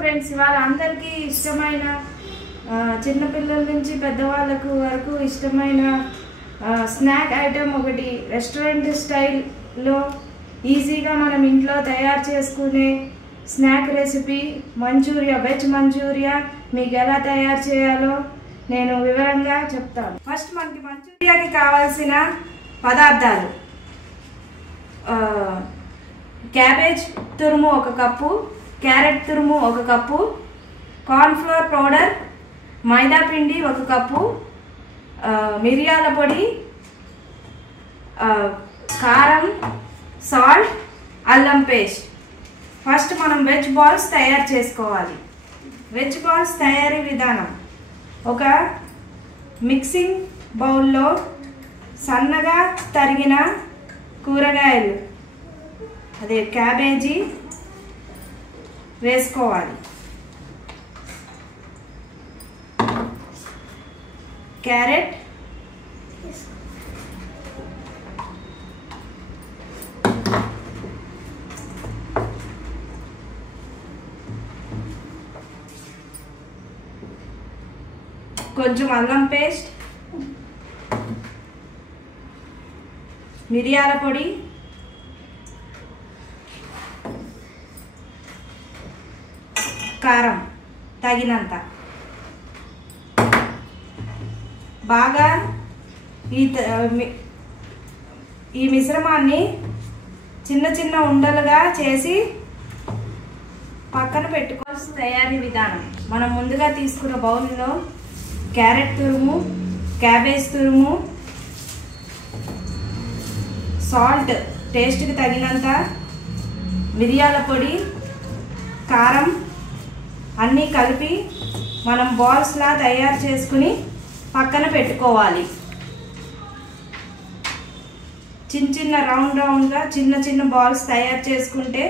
Friends, ఇవాళ అందరికీ ఇష్టమైన చిన్న పిల్లల నుంచి పెద్దవాళ్ళకు వరకు ఇష్టమైన స్నాక్ ఐటెం ఒకటి, రెస్టారెంట్ స్టైల్లో ఈజీగా మనం ఇంట్లో తయారు చేసుకునే snack recipe Manchuria, veg Manchuria మీకు ఎలా తయారు చేయాలో నేను వివరంగా చెప్తాను. ఫస్ట్ మనకి మంచూరియాకి కావాల్సిన పదార్థాలు: క్యాబేజ్ తురుము 1 కప్పు, క్యారెట్ తురుము 1 కప్పు, కార్న్ఫ్లోర్ పౌడర్, మైదా పిండి 1 కప్పు, మిరియాల పొడి, కారం, సాల్ట్, అల్లం పేస్ట్. ఫస్ట్ మనం వెజ్ బాల్స్ తయారు చేసుకోవాలి. వెజ్ బాల్స్ తయారీ విధానం: ఒక మిక్సింగ్ బౌల్లో సన్నగా తరిగిన కూరగాయలు, అదే క్యాబేజీ వేసుకోవాలి. క్యారెట్, కొంచెం అల్లం పేస్ట్, మిరియాల పొడి, కారం తగినంత. బాగా ఈ మిశ్రమాన్ని చిన్న చిన్న ఉండలుగా చేసి పక్కన పెట్టుకోవాల్సి. తయారీ విధానం: మనం ముందుగా తీసుకున్న బౌల్లో క్యారెట్ తురుము, క్యాబేజ్ తురుము, సాల్ట్ టేస్ట్కి తగినంత, మిరియాల పొడి, కారం అన్నీ కలిపి మనం బాల్స్లా తయారు చేసుకుని పక్కన పెట్టుకోవాలి. చిన్న రౌండ్గా చిన్న చిన్న బాల్స్ తయారు చేసుకుంటే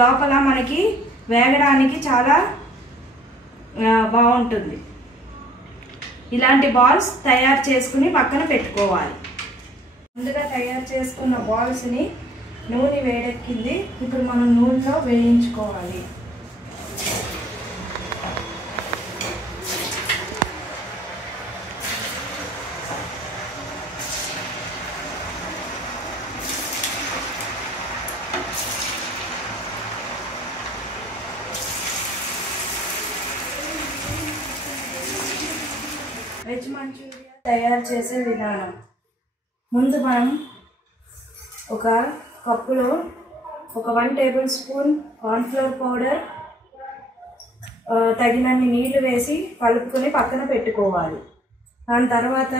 లోపల మనకి వేగడానికి చాలా బాగుంటుంది. ఇలాంటి బాల్స్ తయారు చేసుకుని పక్కన పెట్టుకోవాలి. ముందుగా తయారు చేసుకున్న బాల్స్ని నూనె వేడెక్కింది, ఇప్పుడు మనం నూనెలో వేయించుకోవాలి. వెజ్ మంచూరియా తయారు చేసే విధానం: ముందు మనం ఒక కప్పులో 1 టేబుల్ స్పూన్ కార్న్ఫ్లోర్ పౌడర్, తగినన్ని నీళ్లు వేసి కలుపుకొని పక్కన పెట్టుకోవాలి. దాని తర్వాత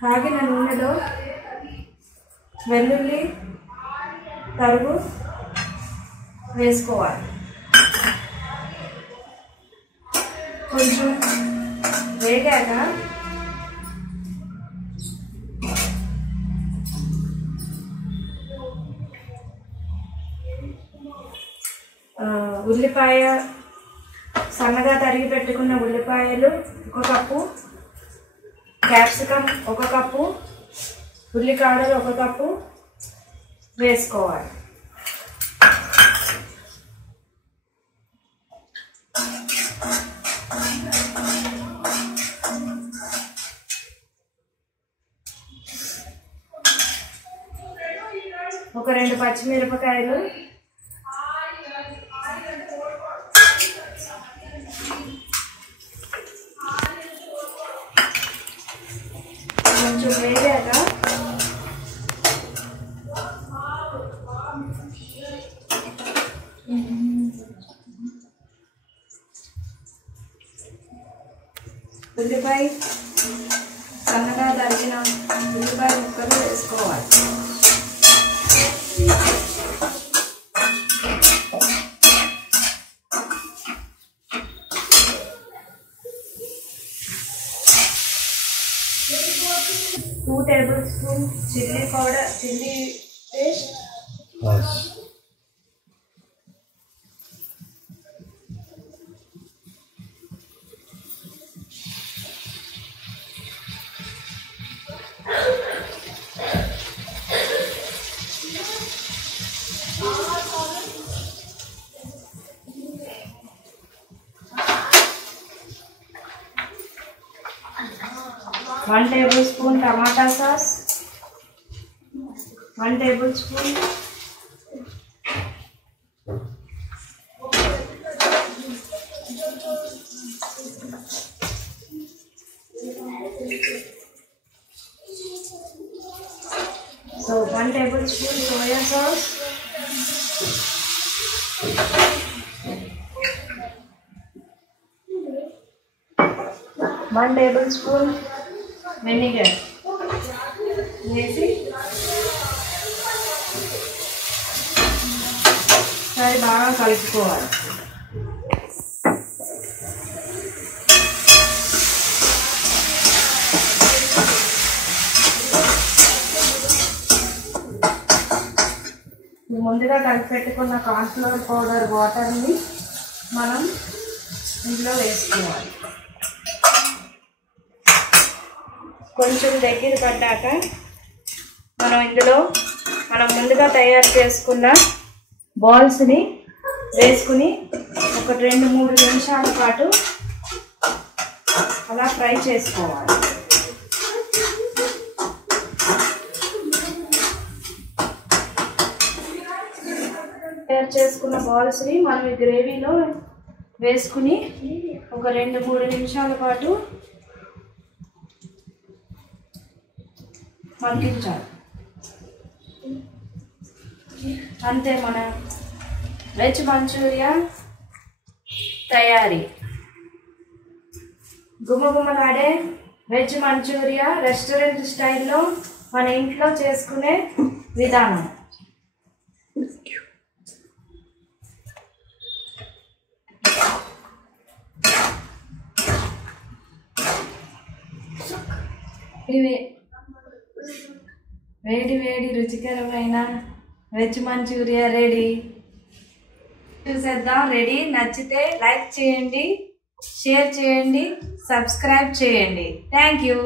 కాగిన నూనెలో వెల్లుల్లి తరుగు వేసుకోవాలి. కొంచెం వేగాక ఉల్లిపాయ, సన్నగా తరిగి పెట్టుకున్న ఉల్లిపాయలు 1 కప్పు, క్యాప్సికమ్ 1 కప్పు, ఉల్లికాడలు 1 కప్పు వేసుకోవాలి. ఒక 2 పచ్చిమిరపకాయలు, కొంచెం వేగాక ఉల్లిపాయ, సన్నగా తరిగిన ఉల్లిపాయ ముక్కలు వేసుకోవాలి. Two tablespoon chilli powder, chilli paste, 1 tablespoon tomato sauce, 1 tablespoon1 tablespoon soya sauce, 1 tablespoon vinegar వేసి సరి బాగా కలుపుకోవాలి. ముందుగా కలిపి పెట్టుకున్న కార్న్ఫ్లవర్ పౌడర్ వాటర్ని మనం ఇందులో వేసుకోవాలి. కొంచెం దగ్గర పడ్డాక మనం ఇందులో ముందుగా తయారు చేసుకున్న బాల్స్ని వేసుకుని ఒక 2-3 నిమిషాల పాటు అలా ఫ్రై చేసుకోవాలి. తయారు చేసుకున్న బాల్స్ని మనం ఈ గ్రేవీలో వేసుకుని ఒక 2-3 నిమిషాల పాటు మగ్గించాలి. అంతే మన వెజ్ మంచూరియా తయారీ. గుమగుమలాడే వెజ్ మంచూరియా రెస్టారెంట్ స్టైల్లో మన ఇంట్లో చేసుకునే విధానం. వేడి వేడి రుచికరమైన వెజ్ మంచూరియా రెడీ. చూసేద్దాం. రెడీ. నచ్చితే లైక్ చేయండి, షేర్ చేయండి, సబ్స్క్రైబ్ చేయండి. Thank you.